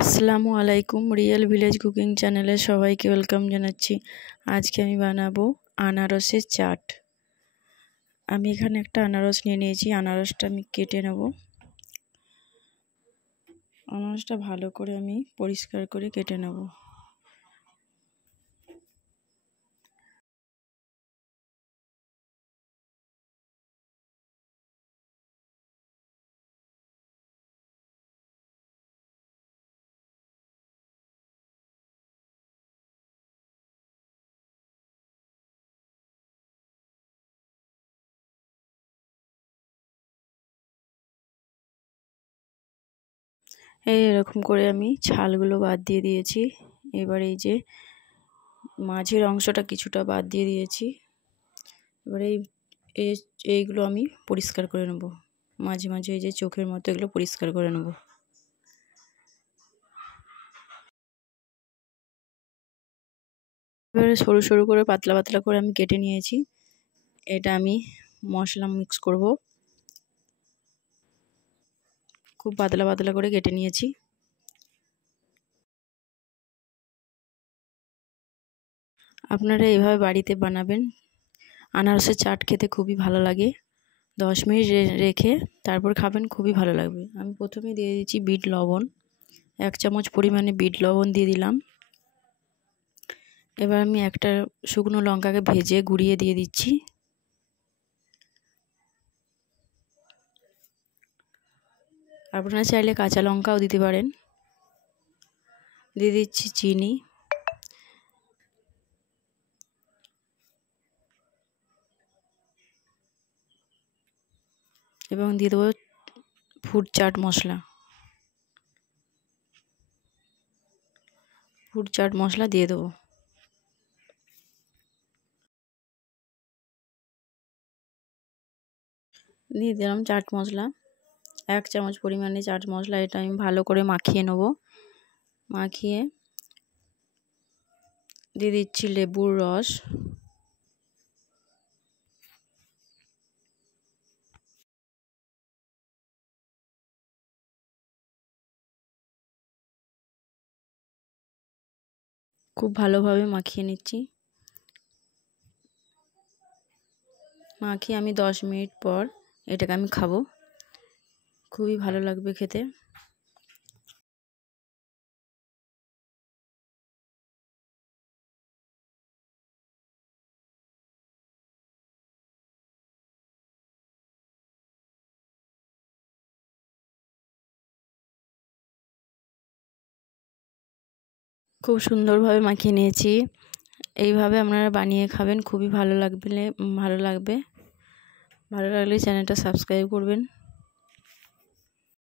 আসসালামু আলাইকুম। Real village cooking চ্যানেলে সবাইকে ওয়েলকাম জানাচ্ছি। আজকে আমি বানাবো আনারসের চাট। আমি এখানে একটা আনারস নিয়ে নিয়েছি। আনারসটা আমি কেটে নেব। আনারসটা ভালো করে আমি পরিষ্কার করে কেটে নেব। এরকম করে আমি ছালগুলো বাদ দিয়ে দিয়েছি। এবার এই যে মাঝের অংশটা কিছুটা বাদ দিয়ে দিয়েছি। এবার এইগুলো আমি পরিষ্কার করে নেব। মাঝে মাঝে এই যে চোখের মতো এগুলো পরিষ্কার করে নেব। এবারে সরু সরু করে পাতলা পাতলা করে আমি কেটে নিয়েছি। এটা আমি মশলা মিক্স করব। খুব পাতলা পাতলা করে কেটে নিয়েছি। আপনারা এইভাবে বাড়িতে বানাবেন। আনারসের চাট খেতে খুবই ভালো লাগে। 10 মিনিট রেখে তারপর খাবেন, খুবই ভালো লাগবে। আমি প্রথমে দিয়ে দিচ্ছি বিট লবণ। 1 চামচ পরিমাণে বিট লবণ দিয়ে দিলাম। এবার আমি একটা শুকনো লঙ্কাকে ভেজে গুঁড়িয়ে দিয়ে দিচ্ছি। আপনারা চাইলে কাঁচা লঙ্কাও দিতে পারেন। দিয়ে দিচ্ছি চিনি। এবং দিয়ে দেবো ফুড চাট মশলা। ফুড চাট মশলা দিয়ে দেবো। দিয়ে দিলাম চাট মশলা। 1 চামচ পরিমাণে চাট মশলা। এটা আমি ভালো করে মাখিয়ে নেব। মাখিয়ে দিয়ে দিচ্ছি লেবুর রস। খুব ভালোভাবে মাখিয়ে নিচ্ছি। মাখিয়ে আমি 10 মিনিট পর এটাকে আমি খাবো। খুবই ভালো লাগবে খেতে। খুব সুন্দরভাবে মাখিয়ে নিয়েছি। এইভাবে আপনারা বানিয়ে খাবেন, খুবই ভালো লাগবে। ভালো লাগলে চ্যানেলটা সাবস্ক্রাইব করবেন।